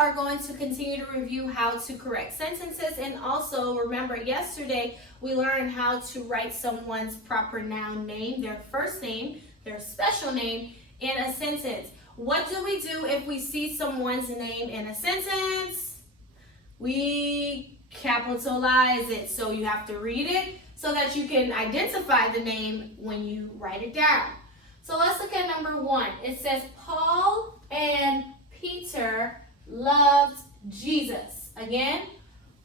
are going to continue to review how to correct sentences, and also remember yesterday we learned how to write someone's proper noun name, their first name, their special name in a sentence. What do we do if we see someone's name in a sentence? We capitalize it. So you have to read it so that you can identify the name when you write it down. So let's look at number 1. It says Paul and Peter loved Jesus. Again,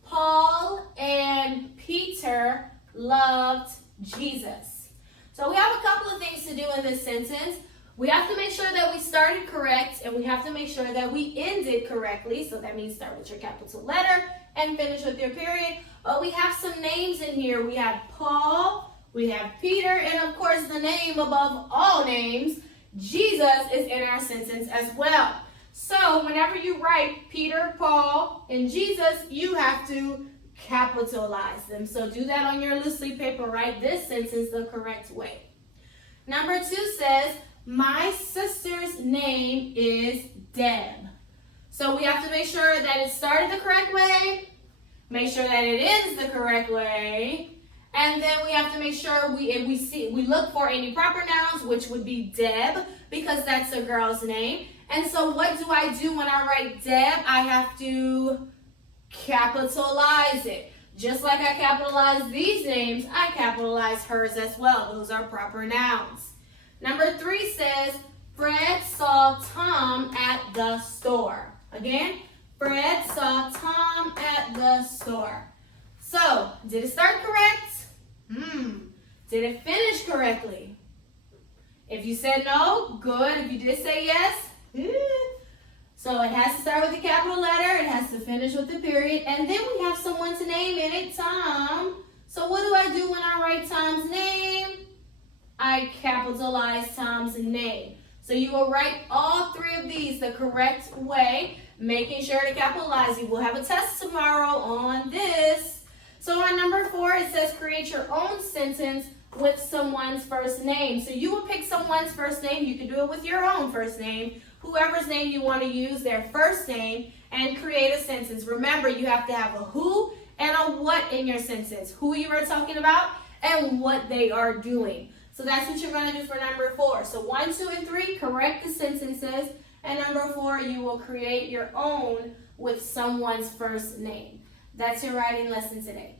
Paul and Peter loved Jesus. So we have a couple of things to do in this sentence. We have to make sure that we started correct, and we have to make sure that we ended correctly. So that means start with your capital letter and finish with your period. But we have some names in here. We have Paul, we have Peter, and of course the name above all names, Jesus, is in our sentence as well. So whenever you write Peter, Paul, and Jesus, you have to capitalize them. So do that on your loose leaf paper. Write this sentence the correct way. Number 2 says, my sister's name is Deb. So we have to make sure that it started the correct way, make sure that it ends the correct way, and then we have to make sure we look for any proper nouns, which would be Deb, because that's a girl's name. And so what do I do when I write Deb? I have to capitalize it. Just like I capitalize these names, I capitalize hers as well. Those are proper nouns. Number 3 says, Fred saw Tom at the store. Again, Fred saw Tom at the store. So, did it start correct? Did it finish correctly? If you said no, good. If you did say yes, So it has to start with the capital letter, it has to finish with the period, and then we have someone's name in it, Tom. So what do I do when I write Tom's name? I capitalize Tom's name. So you will write all 3 of these the correct way, making sure to capitalize. You will have a test tomorrow on this. So on number 4, it says create your own sentence with someone's first name. So you will pick someone's first name. You can do it with your own first name, whoever's name you want to use, their first name, and create a sentence. Remember, you have to have a who and a what in your sentence. Who you are talking about and what they are doing. So that's what you're going to do for number 4. So 1, 2, and 3, correct the sentences. And number 4, you will create your own with someone's first name. That's your writing lesson today.